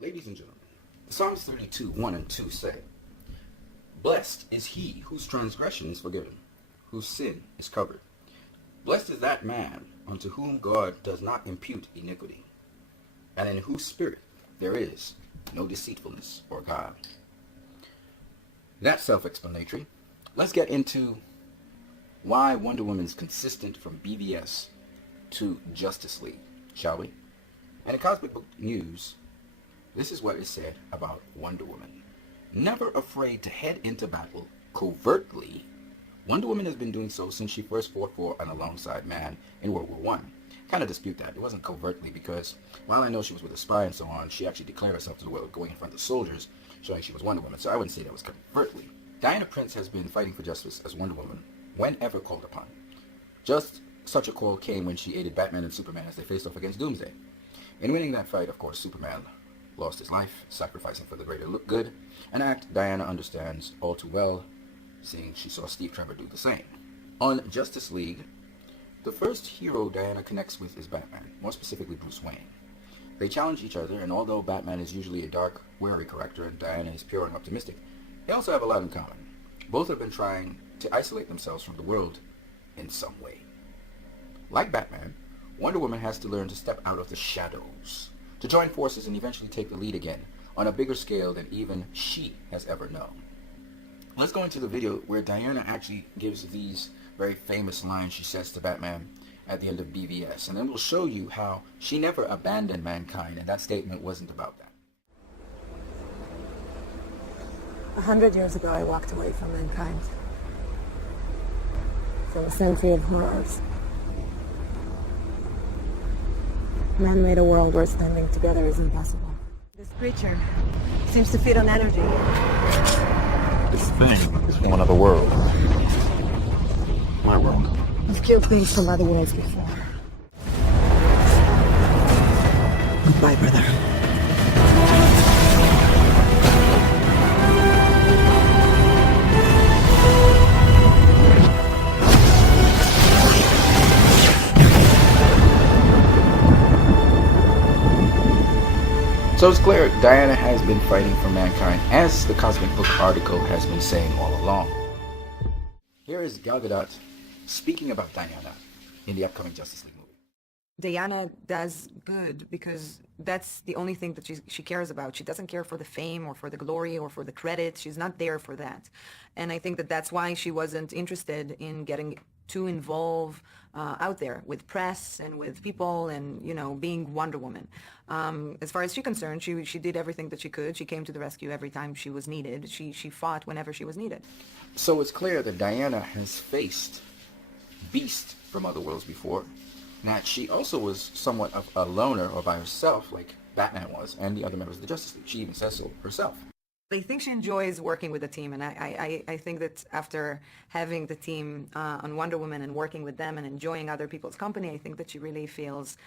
Ladies and gentlemen, Psalms 32, 1 and 2 say, "Blessed is he whose transgression is forgiven, whose sin is covered. Blessed is that man unto whom God does not impute iniquity, and in whose spirit there is no deceitfulness or guile." That's self-explanatory. Let's get into why Wonder Woman is consistent from BVS to Justice League, shall we? And in Comic Book News, this is what is said about Wonder Woman. Never afraid to head into battle covertly, Wonder Woman has been doing so since she first fought for and alongside man in World War I. Kind of dispute that. It wasn't covertly because while I know she was with a spy and so on, she actually declared herself to the world going in front of the soldiers, showing she was Wonder Woman. So I wouldn't say that was covertly. Diana Prince has been fighting for justice as Wonder Woman whenever called upon. Just such a call came when she aided Batman and Superman as they faced off against Doomsday. In winning that fight, of course, Superman lost his life, sacrificing for the greater good, an act Diana understands all too well, seeing she saw Steve Trevor do the same. On Justice League, the first hero Diana connects with is Batman, more specifically Bruce Wayne. They challenge each other, and although Batman is usually a dark, wary character and Diana is pure and optimistic, they also have a lot in common. Both have been trying to isolate themselves from the world in some way. Like Batman, Wonder Woman has to learn to step out of the shadows, to join forces and eventually take the lead again, on a bigger scale than even she has ever known. Let's go into the video where Diana actually gives these very famous lines she says to Batman at the end of BVS, and then we'll show you how she never abandoned mankind, and that statement wasn't about that. 100 years ago, I walked away from mankind, from a century of horrors. Man made a world where standing together is impossible. This creature seems to feed on energy. This thing is from another world. My world. I've killed things from other worlds before. Goodbye, brother. So it's clear Diana has been fighting for mankind, as the Cosmic Book article has been saying all along. Here is Gal Gadot speaking about Diana in the upcoming Justice League movie. Diana does good because that's the only thing that she cares about. She doesn't care for the fame or for the glory or for the credit. She's not there for that. And I think that that's why she wasn't interested in getting too involved out there with press and with people and, you know, being Wonder Woman. As far as she's concerned, she did everything that she could. She came to the rescue every time she was needed. She fought whenever she was needed. So it's clear that Diana has faced beasts from other worlds before, that she also was somewhat of a loner or by herself, like Batman was, and the other members of the Justice League. She even says so herself. I think she enjoys working with the team, and I think that after having the team on Wonder Woman and working with them and enjoying other people's company, I think that she really feels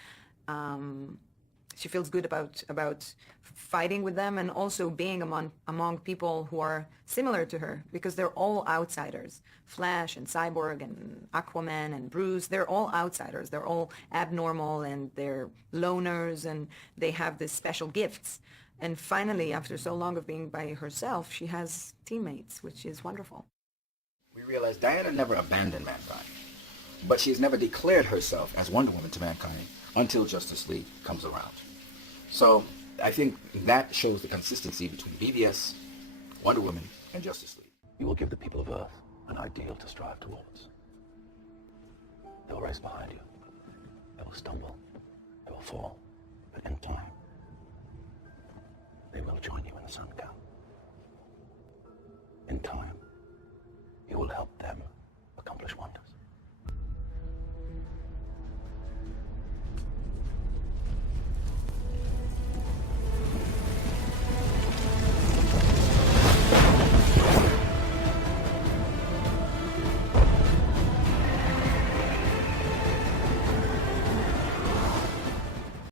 she feels good about fighting with them and also being among people who are similar to her, because they're all outsiders. Flash and Cyborg and Aquaman and Bruce, they're all outsiders. They're all abnormal and they're loners and they have these special gifts. And finally, after so long of being by herself, she has teammates, which is wonderful. We realize Diana never abandoned mankind, but she has never declared herself as Wonder Woman to mankind until Justice League comes around. So I think that shows the consistency between BVS, Wonder Woman, and Justice League. You will give the people of Earth an ideal to strive towards. They will race behind you. They will stumble. They will fall. But in time, they will join you in the sun camp. In time, you will help